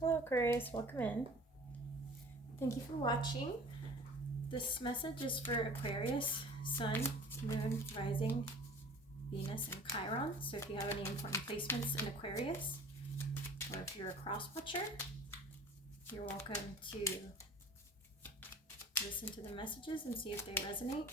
Hello Aquarius, welcome in. Thank you for watching. This message is for Aquarius, Sun, Moon, Rising, Venus, and Chiron. So if you have any important placements in Aquarius, or if you're a cross watcher, you're welcome to listen to the messages and see if they resonate.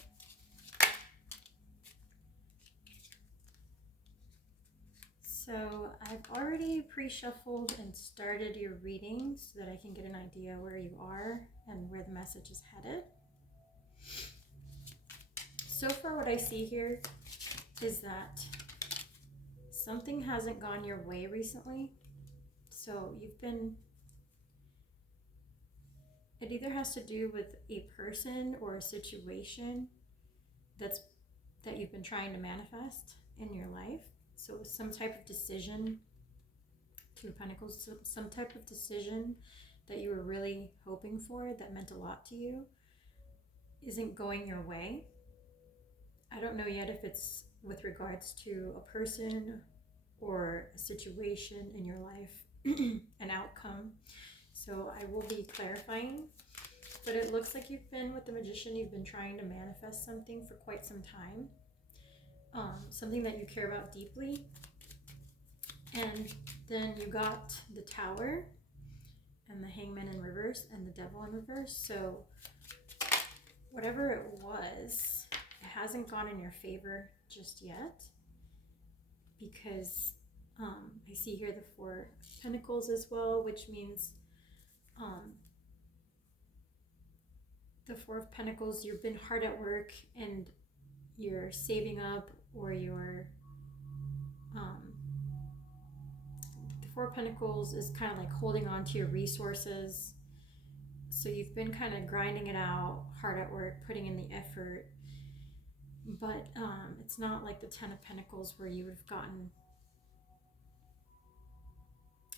So I've already pre-shuffled and started your reading so that I can get an idea where you are and where the message is headed. So far what I see here is that something hasn't gone your way recently. So it either has to do with a person or a situation that you've been trying to manifest in your life. So some type of decision, Two of Pentacles, some type of decision that you were really hoping for that meant a lot to you isn't going your way. I don't know yet if it's with regards to a person or a situation in your life, an outcome. So I will be clarifying, but it looks like you've been with the Magician, you've been trying to manifest something for quite some time. Something that you care about deeply, and then you got the Tower and the Hangman in reverse and the Devil in reverse. So whatever it was, it hasn't gone in your favor just yet, because I see here the Four of Pentacles as well, which means the Four of Pentacles, you've been hard at work and you're saving up, or you're the Four of Pentacles is kind of like holding on to your resources. So you've been kind of grinding it out, hard at work, putting in the effort, but it's not like the Ten of Pentacles where you would have gotten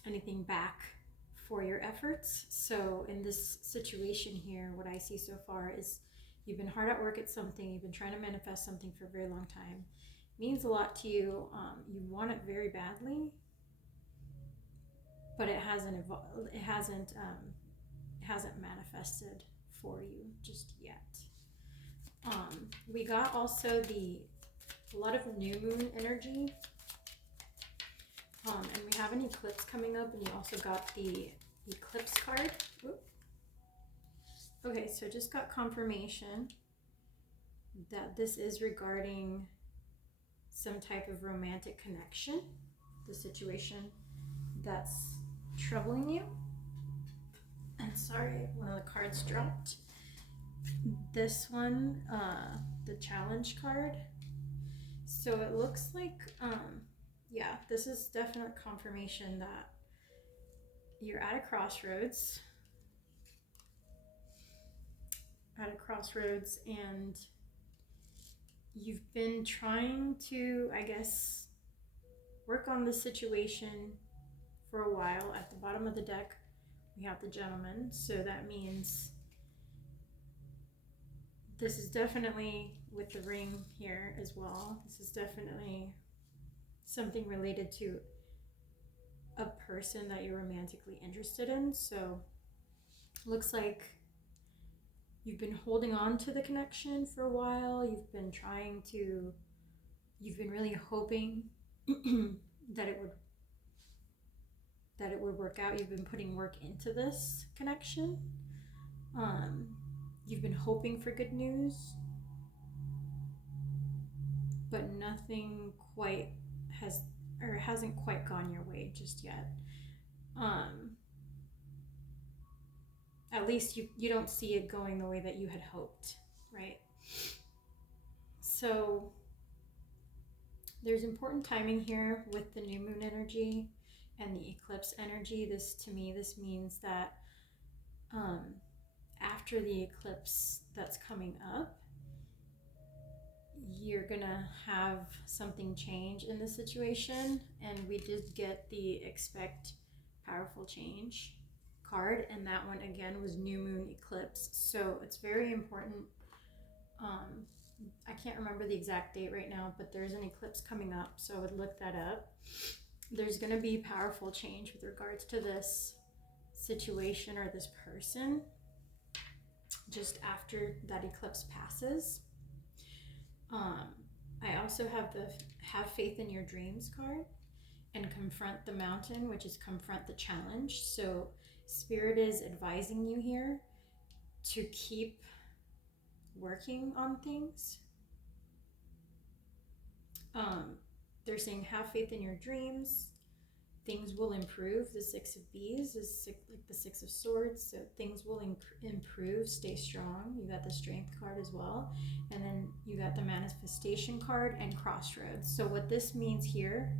anything back for your efforts. So in this situation here, what I see so far is you've been hard at work at something, you've been trying to manifest something for a very long time. It means a lot to you. You want it very badly, but it hasn't manifested for you just yet. We got also a lot of new moon energy, and we have an eclipse coming up, and you also got the eclipse card. Whoop. Okay, so just got confirmation that this is regarding some type of romantic connection, the situation that's troubling you. And sorry, one of the cards dropped. This one, the challenge card. So it looks like, yeah, this is definite confirmation that you're at a crossroads. And you've been trying to, I guess, work on the situation for a while. At the bottom of the deck, we have the Gentleman. So that means this is definitely with the ring here as well. This is definitely something related to a person that you're romantically interested in. So looks like you've been holding on to the connection for a while. You've been really hoping that it would work out. You've been putting work into this connection. You've been hoping for good news, but nothing quite hasn't quite gone your way just yet. At least you don't see it going the way that you had hoped, right? So there's important timing here with the new moon energy and the eclipse energy. This means that after the eclipse that's coming up, you're gonna have something change in the situation. And we did get the expect powerful change card, and that one again was new moon eclipse. So it's very important. I can't remember the exact date right now, but there's an eclipse coming up, so I would look that up. There's going to be powerful change with regards to this situation or this person just after that eclipse passes. I also have the have faith in your dreams card and confront the mountain, which is confront the challenge. So Spirit is advising you here to keep working on things. They're saying have faith in your dreams. Things will improve. The Six of Bees is like the Six of Swords, so things will improve. Stay strong. You got the Strength card as well, and then you got the Manifestation card and Crossroads. So what this means here,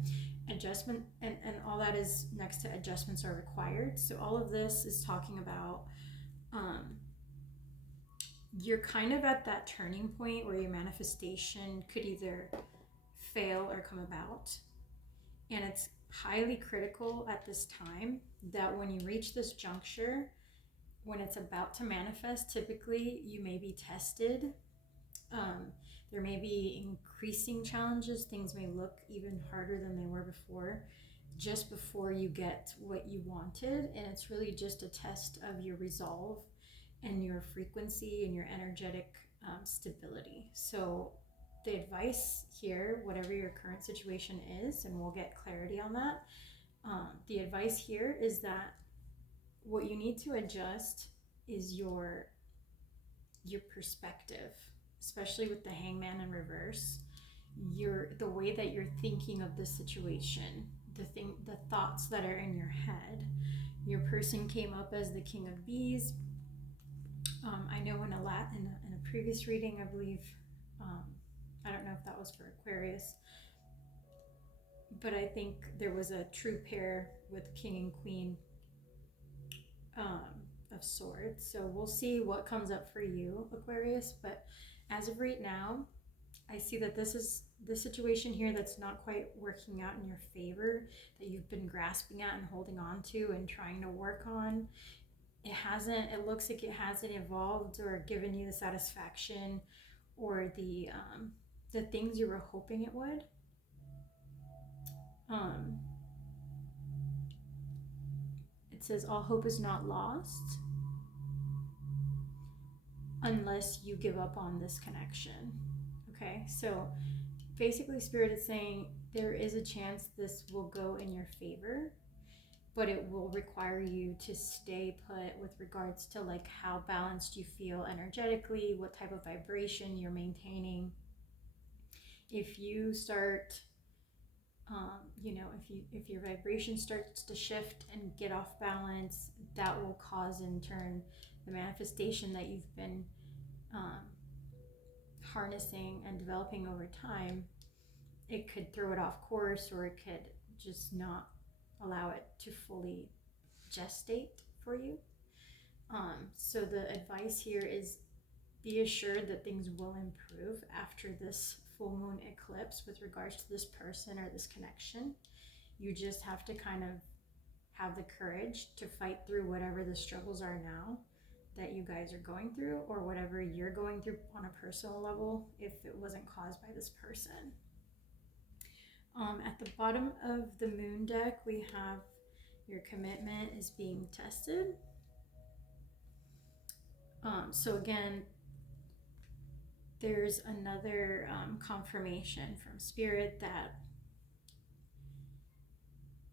adjustment, and all that is next to adjustments are required. So all of this is talking about you're kind of at that turning point where your manifestation could either fail or come about, and it's highly critical at this time that when you reach this juncture, when it's about to manifest, typically you may be tested. There may be increasing challenges. Things may look even harder than they were before, just before you get what you wanted. And it's really just a test of your resolve and your frequency and your energetic stability. So the advice here, whatever your current situation is, and we'll get clarity on that, the advice here is that what you need to adjust is your perspective, especially with the Hangman in reverse. The way that you're thinking of the situation, the thoughts that are in your head. Your person came up as the King of Bees. I know in a previous reading, I believe, I don't know if that was for Aquarius, but I think there was a true pair with King and Queen of Swords. So we'll see what comes up for you, Aquarius. But as of right now, I see that this is the situation here that's not quite working out in your favor, that you've been grasping at and holding on to and trying to work on. It looks like it hasn't evolved or given you the satisfaction or the things you were hoping it would. It says all hope is not lost unless you give up on this connection. Okay, so basically Spirit is saying there is a chance this will go in your favor, but it will require you to stay put with regards to like how balanced you feel energetically, what type of vibration you're maintaining. If you start if your vibration starts to shift and get off balance, that will cause in turn the manifestation that you've been harnessing and developing over time. It could throw it off course, or it could just not allow it to fully gestate for you. So the advice here is be assured that things will improve after this full moon eclipse with regards to this person or this connection. You just have to kind of have the courage to fight through whatever the struggles are now that you guys are going through, or whatever you're going through on a personal level if it wasn't caused by this person. At the bottom of the moon deck, we have your commitment is being tested. So again, there's another confirmation from Spirit that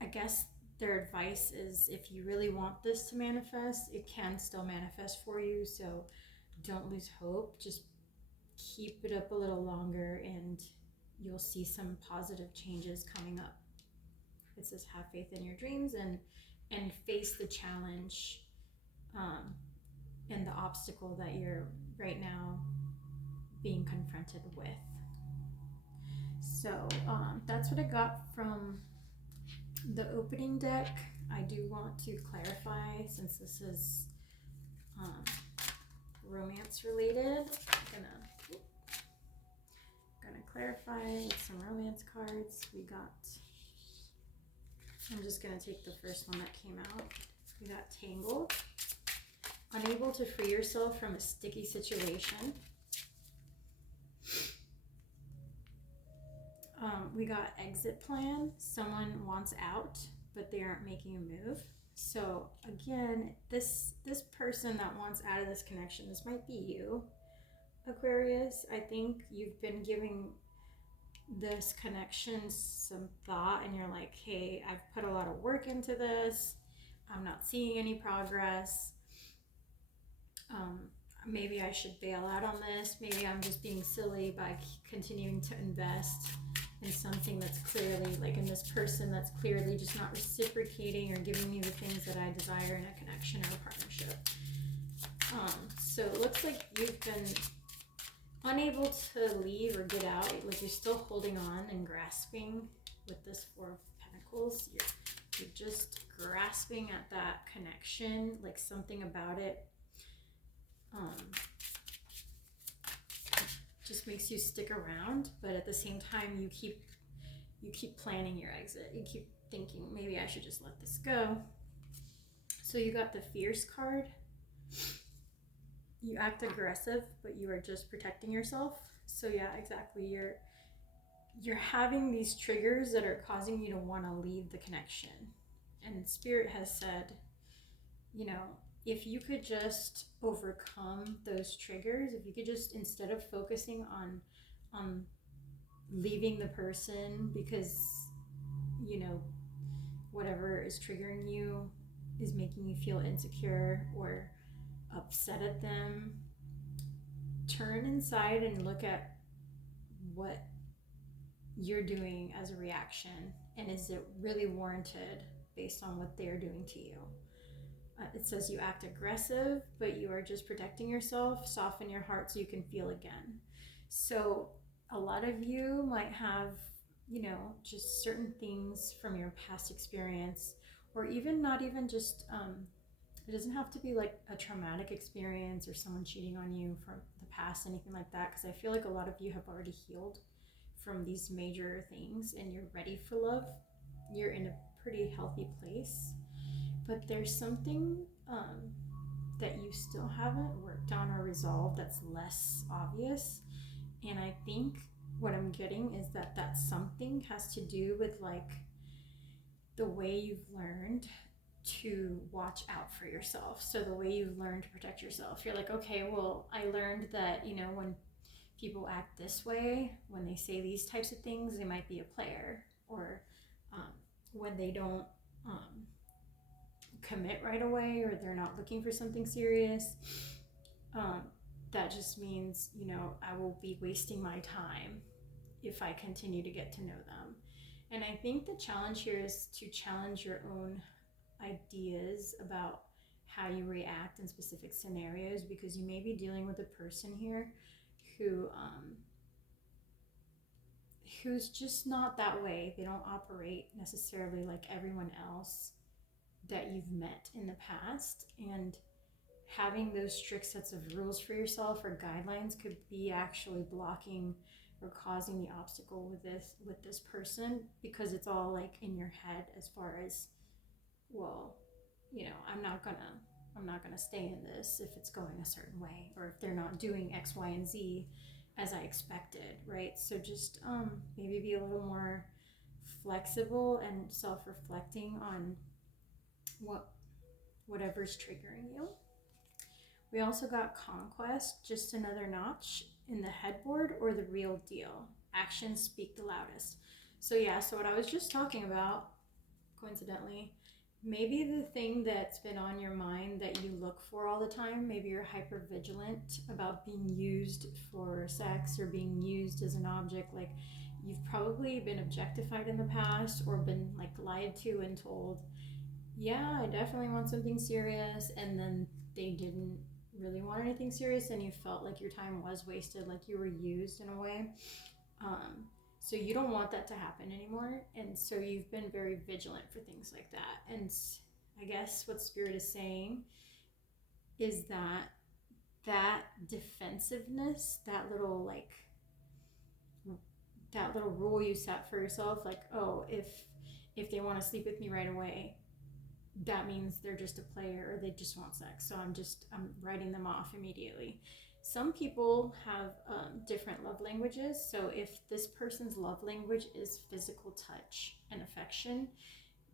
I guess their advice is if you really want this to manifest, it can still manifest for you. So don't lose hope. Just keep it up a little longer and you'll see some positive changes coming up. It says have faith in your dreams and face the challenge and the obstacle that you're right now being confronted with. So that's what I got from the opening deck. I do want to clarify, since this is romance related, I'm gonna clarify with some romance cards. I'm just gonna take the first one that came out. We got Tangled. Unable to free yourself from a sticky situation. We got Exit Plan. Someone wants out, but they aren't making a move. So again, this person that wants out of this connection, this might be you, Aquarius. I think you've been giving this connection some thought, and you're like, hey, I've put a lot of work into this. I'm not seeing any progress. Um, Maybe I should bail out on this. Maybe I'm just being silly by continuing to invest in something that's clearly, like in this person that's clearly just not reciprocating or giving me the things that I desire in a connection or a partnership. So it looks like you've been unable to leave or get out. Like you're still holding on and grasping with this Four of Pentacles. You're just grasping at that connection, like something about it just makes you stick around, but at the same time you keep planning your exit. You keep thinking, maybe I should just let this go. So you got the Fierce card. You act aggressive, but you are just protecting yourself. So yeah, exactly. You're having these triggers that are causing you to want to leave the connection. And Spirit has said, you know, if you could just overcome those triggers, if you could just, instead of focusing on leaving the person because, you know, whatever is triggering you is making you feel insecure or upset at them, turn inside and look at what you're doing as a reaction, and is it really warranted based on what they're doing to you. It says you act aggressive, but you are just protecting yourself. Soften your heart so you can feel again. So a lot of you might have, you know, just certain things from your past experience, or even not even just, it doesn't have to be like a traumatic experience or someone cheating on you from the past, anything like that, because I feel like a lot of you have already healed from these major things and you're ready for love. You're in a pretty healthy place. But there's something that you still haven't worked on or resolved that's less obvious. And I think what I'm getting is that something has to do with like the way you've learned to watch out for yourself. So the way you've learned to protect yourself. You're like, okay, well, I learned that, you know, when people act this way, when they say these types of things, they might be a player. Or when they don't commit right away, or they're not looking for something serious, that just means, you know, I will be wasting my time if I continue to get to know them. And I think the challenge here is to challenge your own ideas about how you react in specific scenarios, because you may be dealing with a person here who's just not that way. They don't operate necessarily like everyone else that you've met in the past, and having those strict sets of rules for yourself or guidelines could be actually blocking or causing the obstacle with this person, because it's all like in your head as far as, well, you know, I'm not gonna stay in this if it's going a certain way, or if they're not doing X, Y, and Z as I expected, right? So just maybe be a little more flexible and self-reflecting on whatever's triggering you. We also got Conquest, just another notch in the headboard, or the real deal. Actions speak the loudest. So yeah, so what I was just talking about, coincidentally, maybe the thing that's been on your mind that you look for all the time, maybe you're hyper vigilant about being used for sex or being used as an object. Like you've probably been objectified in the past, or been like lied to and told, yeah, I definitely want something serious, and then they didn't really want anything serious, and you felt like your time was wasted, like you were used in a way. So you don't want that to happen anymore, and so you've been very vigilant for things like that. And I guess what Spirit is saying is that defensiveness, that little rule you set for yourself, like, oh, if they want to sleep with me right away, that means they're just a player, or they just want sex, so I'm writing them off immediately. Some people have different love languages. So if this person's love language is physical touch and affection,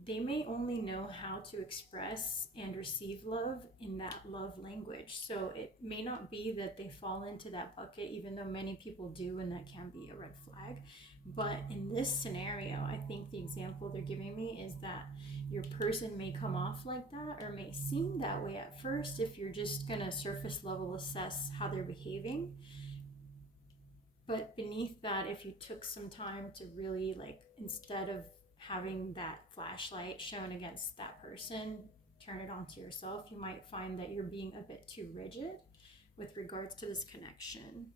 they may only know how to express and receive love in that love language. So it may not be that they fall into that bucket, even though many people do, and that can be a red flag. But in this scenario, I think the example they're giving me is that your person may come off like that or may seem that way at first if you're just going to surface level assess how they're behaving. But beneath that, if you took some time to really, like, instead of having that flashlight shown against that person, turn it onto yourself, you might find that you're being a bit too rigid with regards to this connection.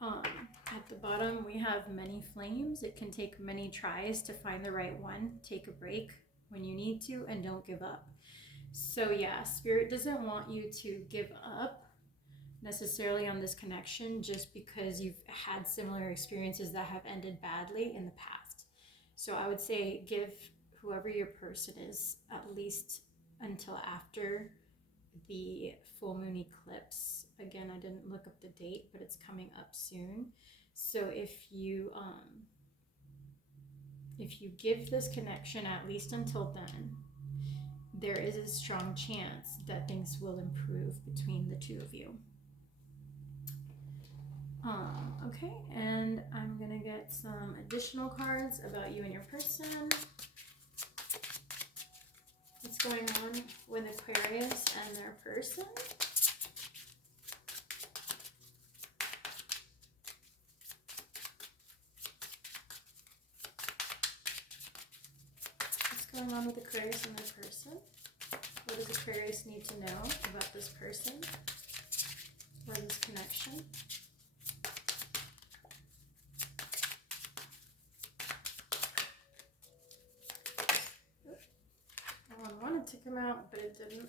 At the bottom, we have many flames. It can take many tries to find the right one. Take a break when you need to, and don't give up. So yeah, Spirit doesn't want you to give up necessarily on this connection just because you've had similar experiences that have ended badly in the past. So I would say give whoever your person is at least until after the full moon eclipse. Again, I didn't look up the date, but it's coming up soon. So if you give this connection at least until then, there is a strong chance that things will improve between the two of you. Okay, and I'm gonna get some additional cards about you and your person. What's going on with Aquarius and their person? What's going on with Aquarius and their person? What does Aquarius need to know about this person or this connection? I wanted to come out, but it didn't.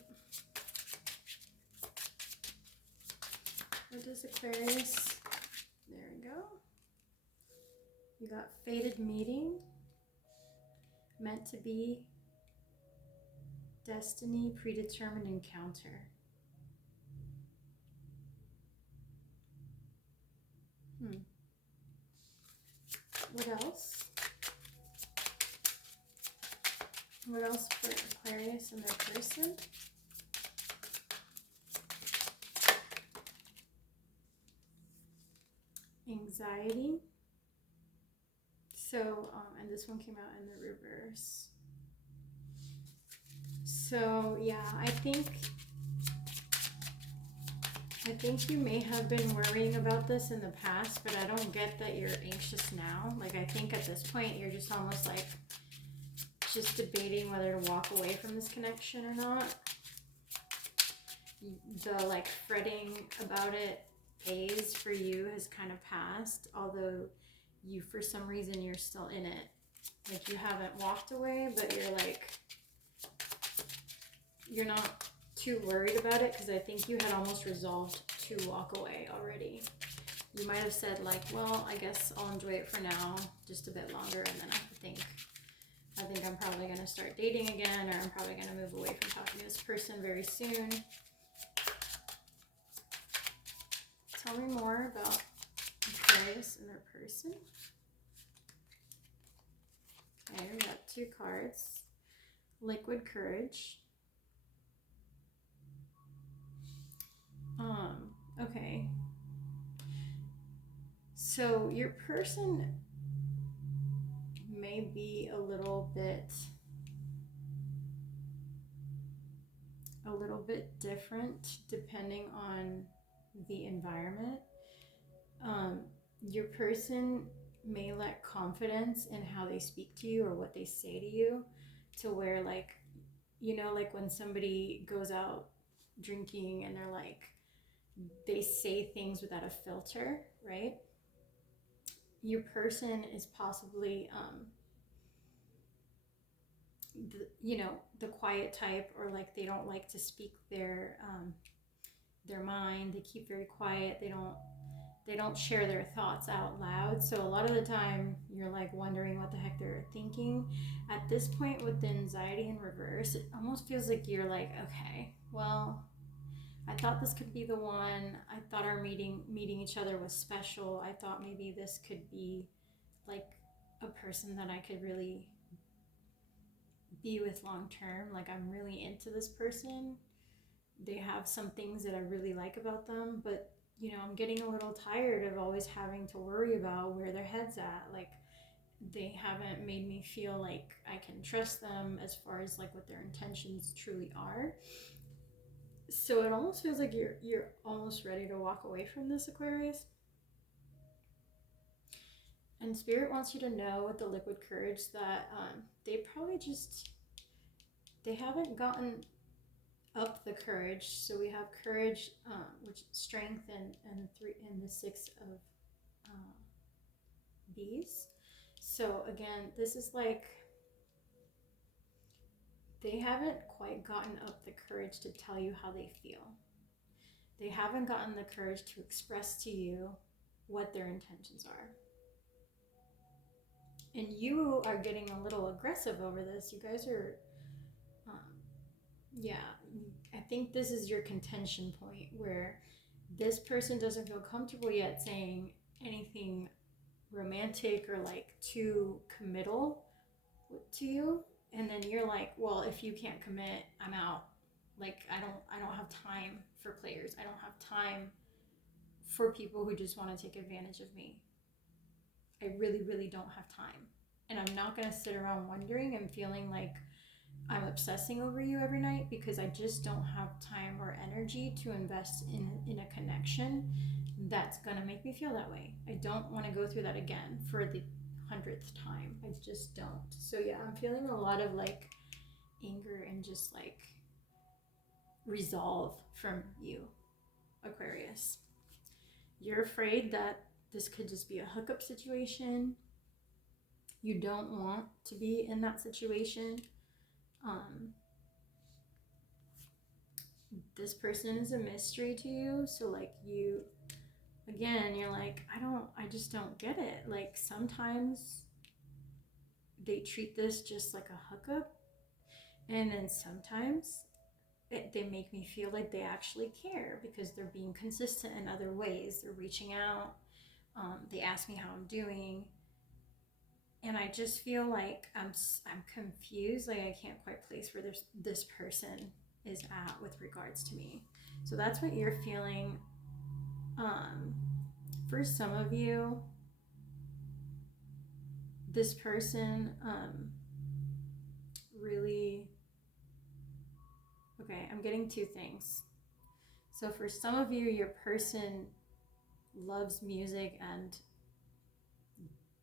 What does Aquarius? There we go. You got fated meeting, meant to be, destiny, predetermined encounter. What else? What else for Aquarius and their person? Anxiety. So, and this one came out in the reverse. So, yeah, I think you may have been worrying about this in the past, but I don't get that you're anxious now. Like, I think at this point, you're just almost like just debating whether to walk away from this connection or not. The, like, fretting about it phase for you has kind of passed, although you, for some reason, you're still in it. Like, you haven't walked away, but you're like, you're not too worried about it, because I think you had almost resolved to walk away already. You might have said, like, well, I guess I'll enjoy it for now, just a bit longer, and then I think I'm probably going to start dating again, or I'm probably going to move away from talking to this person very soon. Tell me more about Aquarius and their person. Okay, we got 2 cards. Liquid Courage. Okay. So your person may be a little bit different depending on the environment. Your person may lack confidence in how they speak to you or what they say to you, to where, like, you know, like when somebody goes out drinking and they're like, they say things without a filter, right? Your person is possibly the quiet type, or like they don't like to speak their mind. They keep very quiet. They don't share their thoughts out loud. So a lot of the time you're like wondering what the heck they're thinking. At this point with the anxiety in reverse, it almost feels like you're like, okay, well, I thought this could be the one. I thought our meeting each other was special. I thought maybe this could be like a person that I could really be with long term. Like, I'm really into this person. They have some things that I really like about them, but you know, I'm getting a little tired of always having to worry about where their head's at. Like, they haven't made me feel like I can trust them as far as like what their intentions truly are. So it almost feels like you're almost ready to walk away from this, Aquarius. And Spirit wants you to know with the liquid courage that they probably just, they haven't gotten up the courage. So we have courage, which strength, and the 6 of bees. So again, this is like they haven't quite gotten up the courage to tell you how they feel. They haven't gotten the courage to express to you what their intentions are. And you are getting a little aggressive over this. You guys are, yeah, I think this is your contention point where this person doesn't feel comfortable yet saying anything romantic or like too committal to you. And then you're like, well, if you can't commit, I'm out. Like, I don't have time for players. I don't have time for people who just want to take advantage of me. I really, really don't have time. And I'm not going to sit around wondering and feeling like I'm obsessing over you every night, because I just don't have time or energy to invest in a connection that's going to make me feel that way. I don't want to go through that again for the 100th time. I just don't. So yeah, I'm feeling a lot of like anger and just like resolve from you, Aquarius. You're afraid that this could just be a hookup situation. You don't want to be in that situation. This person is a mystery to you. So like you, again, you're like, I just don't get it. Like, sometimes they treat this just like a hookup, and then sometimes they make me feel like they actually care because they're being consistent in other ways. They're reaching out. They ask me how I'm doing, and I just feel like I'm confused. Like, I can't quite place where this person is at with regards to me. So that's what you're feeling. For some of you, this person really, okay, I'm getting 2 things. So for some of you, your person loves music and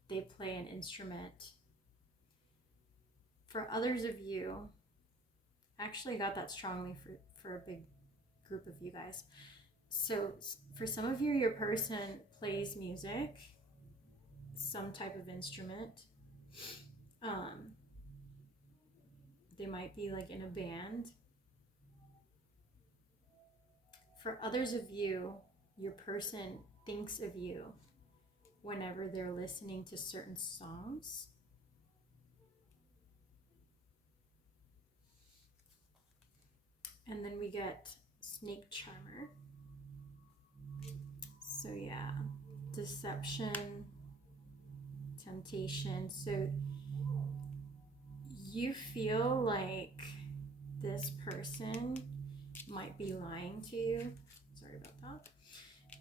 they play an instrument. For others of you, I actually got that strongly for a big group of you guys. So for some of you, your person plays music, some type of instrument. They might be like in a band. For others of you, your person thinks of you whenever they're listening to certain songs. And then we get Snake Charmer. So yeah, deception, temptation. So you feel like this person might be lying to you. Sorry about that.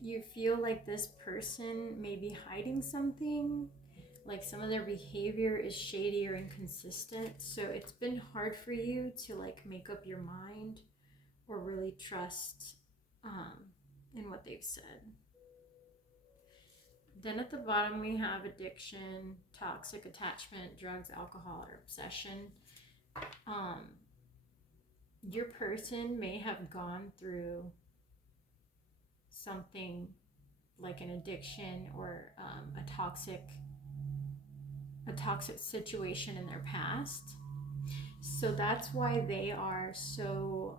You feel like this person may be hiding something, like some of their behavior is shady or inconsistent. So it's been hard for you to like make up your mind or really trust in what they've said. Then at the bottom we have addiction, toxic attachment, drugs, alcohol, or obsession. Your person may have gone through something like an addiction or a toxic situation in their past. So that's why they are so,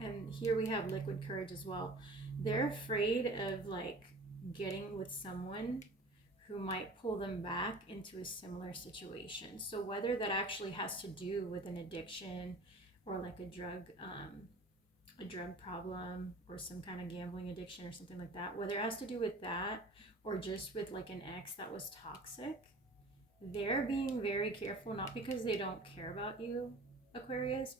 and here we have liquid courage as well. They're afraid of like getting with someone who might pull them back into a similar situation. So whether that actually has to do with an addiction or like a drug problem or some kind of gambling addiction or something like that, whether it has to do with that or just with like an ex that was toxic, they're being very careful, not because they don't care about you, Aquarius,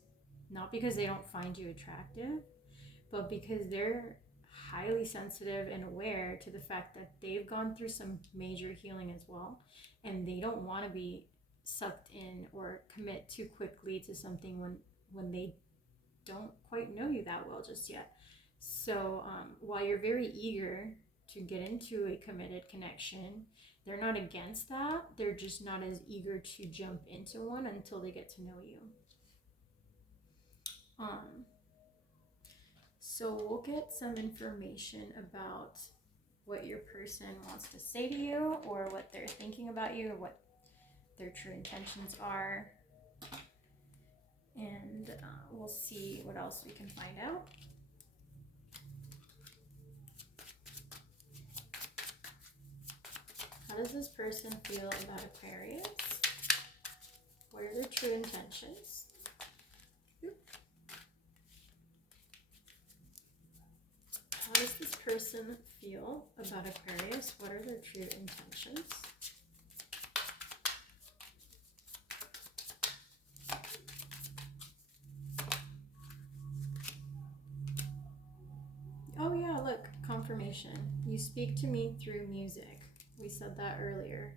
not because they don't find you attractive, but because they're highly sensitive and aware to the fact that they've gone through some major healing as well, and they don't want to be sucked in or commit too quickly to something when they don't quite know you that well just yet. So while you're very eager to get into a committed connection, they're not against that. They're just not as eager to jump into one until they get to know you. So we'll get some information about what your person wants to say to you, or what they're thinking about you, or what their true intentions are. And we'll see what else we can find out. How does this person feel about Aquarius? What are their true intentions? How does this person feel about Aquarius? What are their true intentions? Oh yeah, look, confirmation. You speak to me through music. We said that earlier,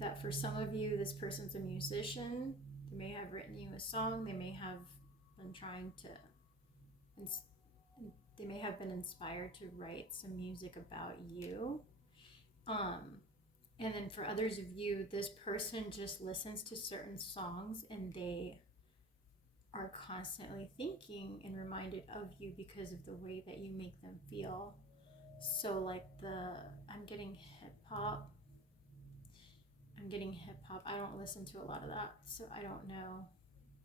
that for some of you, this person's a musician. They may have written you a song. They may have been trying to, they may have been inspired to write some music about you. And then for others of you, this person just listens to certain songs and they are constantly thinking and reminded of you because of the way that you make them feel. So like I'm getting hip hop. I don't listen to a lot of that, so I don't know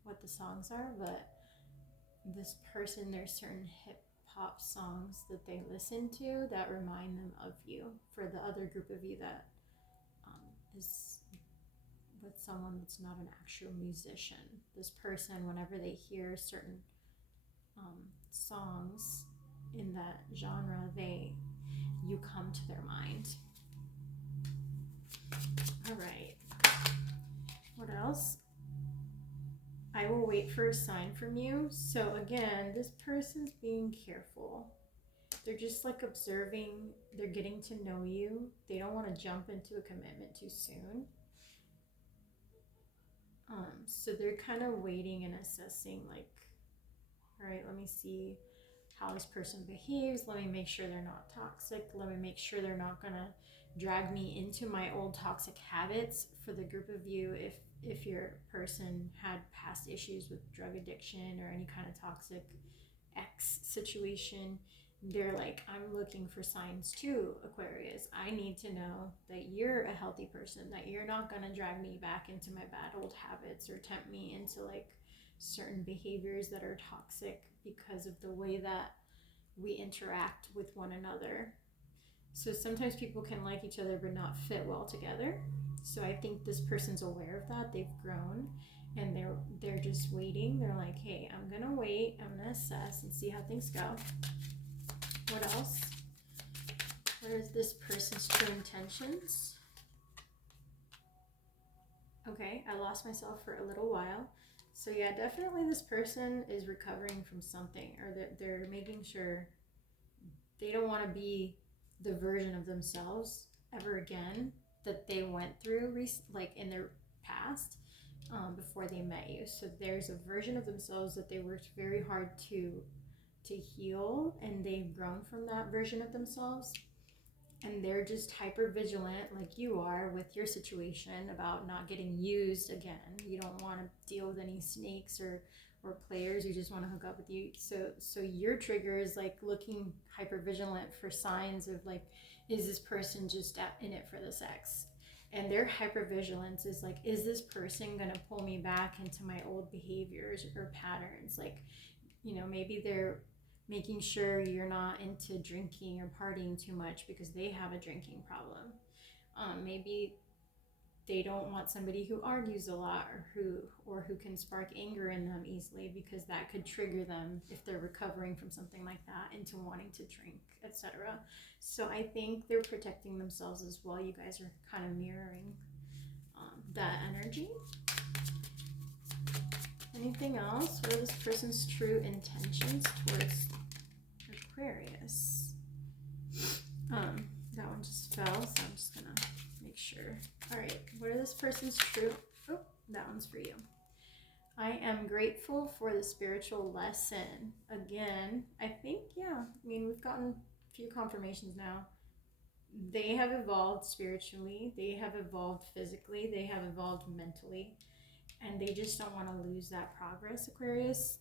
what the songs are, but this person, there's certain hip hop songs that they listen to that remind them of you. For the other group of you that is with someone that's not an actual musician, this person, whenever they hear certain songs in that genre, you come to their mind. All right. What else? I will wait for a sign from you. So again, this person's being careful. They're just like observing. They're getting to know you. They don't want to jump into a commitment too soon. So they're kind of waiting and assessing, like, all right, let me see how this person behaves. Let me make sure they're not toxic. Let me make sure they're not gonna drag me into my old toxic habits. For the group of you, if your person had past issues with drug addiction or any kind of toxic ex situation, they're like, I'm looking for signs too, Aquarius. I need to know that you're a healthy person, that you're not going to drag me back into my bad old habits or tempt me into like certain behaviors that are toxic because of the way that we interact with one another. So sometimes people can like each other but not fit well together. So I think this person's aware of that. They've grown and they're just waiting. They're like, hey, I'm gonna wait, I'm gonna assess and see how things go. What else? What is this person's true intentions? Okay, I lost myself for a little while. So yeah, definitely this person is recovering from something, or they're making sure they don't want to be the version of themselves ever again that they went through like in their past before they met you. So there's a version of themselves that they worked very hard to heal, and they've grown from that version of themselves, and they're just hyper vigilant like you are with your situation about not getting used again. You don't want to deal with any snakes or players who just want to hook up with you. So your trigger is like looking hyper vigilant for signs of like, is this person just in it for the sex? And their hypervigilance is like, is this person gonna pull me back into my old behaviors or patterns? Like, maybe they're making sure you're not into drinking or partying too much because they have a drinking problem. Maybe they don't want somebody who argues a lot or who can spark anger in them easily, because that could trigger them if they're recovering from something like that into wanting to drink, etc. So I think they're protecting themselves as well. You guys are kind of mirroring that energy. Anything else? What are this person's true intentions towards Aquarius? That one just fell, so I'm just gonna make sure. All right, what are this person's true? Oh, that one's for you. I am grateful for the spiritual lesson. Again, I think, yeah, I mean, we've gotten a few confirmations now. They have evolved spiritually, they have evolved physically, they have evolved mentally, and they just don't want to lose that progress, Aquarius.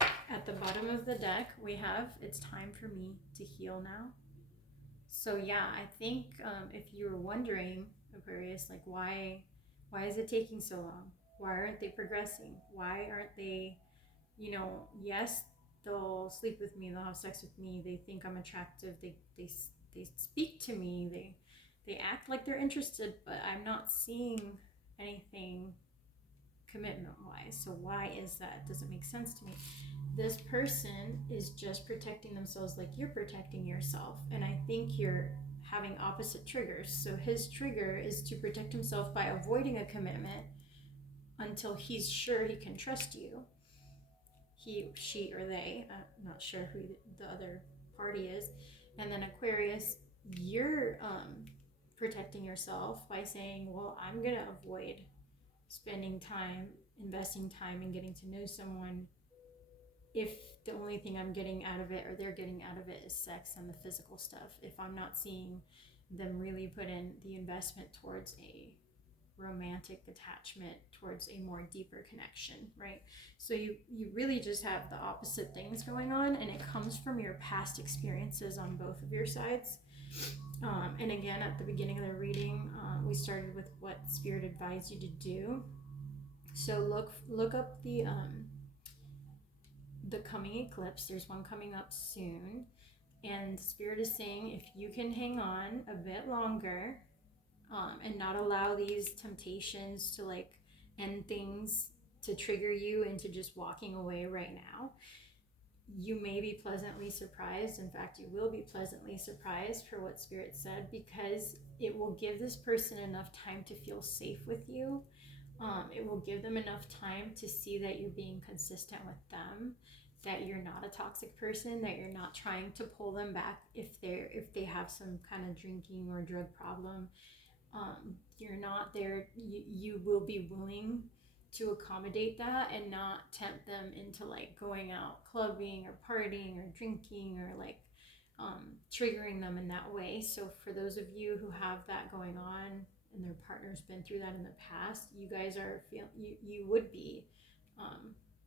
At the bottom of the deck, we have, it's time for me to heal now. So yeah, I think if you were wondering, Aquarius, like why is it taking so long? Why aren't they progressing? Why aren't they, you know, yes, they'll sleep with me, they'll have sex with me, they think I'm attractive, they speak to me, they act like they're interested, but I'm not seeing anything commitment wise. So why is that? It doesn't make sense to me. This person is just protecting themselves like you're protecting yourself, and I think you're having opposite triggers. So his trigger is to protect himself by avoiding a commitment until he's sure he can trust you. He, she, or they, I'm not sure who the other party is. And then Aquarius, you're protecting yourself by saying, well, I'm gonna avoid spending time, investing time in getting to know someone if the only thing I'm getting out of it, or they're getting out of it, is sex and the physical stuff. If I'm not seeing them really put in the investment towards a romantic attachment, towards a more deeper connection, right? So you really just have the opposite things going on, and it comes from your past experiences on both of your sides. And again, at the beginning of the reading, we started with what Spirit advised you to do. So look up the coming eclipse. There's one coming up soon, and Spirit is saying if you can hang on a bit longer, and not allow these temptations to like end things, to trigger you into just walking away right now, you may be pleasantly surprised. In fact, you will be pleasantly surprised for what Spirit said, because it will give this person enough time to feel safe with you. It will give them enough time to see that you're being consistent with them, that you're not a toxic person, that you're not trying to pull them back if they have some kind of drinking or drug problem. You're not there. You will be willing to accommodate that and not tempt them into like going out clubbing or partying or drinking, or like triggering them in that way. So for those of you who have that going on and their partner's been through that in the past, you guys are you would be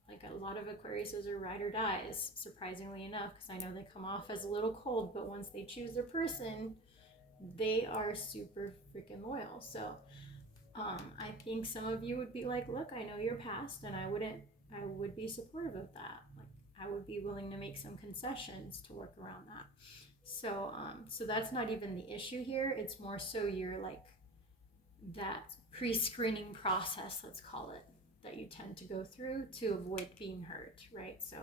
like a lot of Aquariuses are ride or dies, surprisingly enough, because I know they come off as a little cold, but once they choose their person, they are super freaking loyal. So I think some of you would be like, look, I know your past, and I would be supportive of that. Like I would be willing to make some concessions to work around that. So so that's not even the issue here. It's more so you're like that pre-screening process, let's call it, that you tend to go through to avoid being hurt, right? So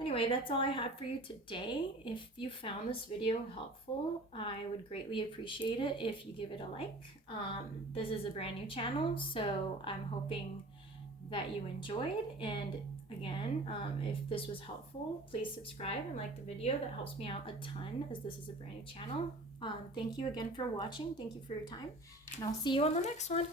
anyway, that's all I have for you today. If you found this video helpful, I would greatly appreciate it if you give it a like. This is a brand new channel, so I'm hoping that you enjoyed. And again, if this was helpful, please subscribe and like the video. That helps me out a ton, as this is a brand new channel. Thank you again for watching. Thank you for your time, and I'll see you on the next one.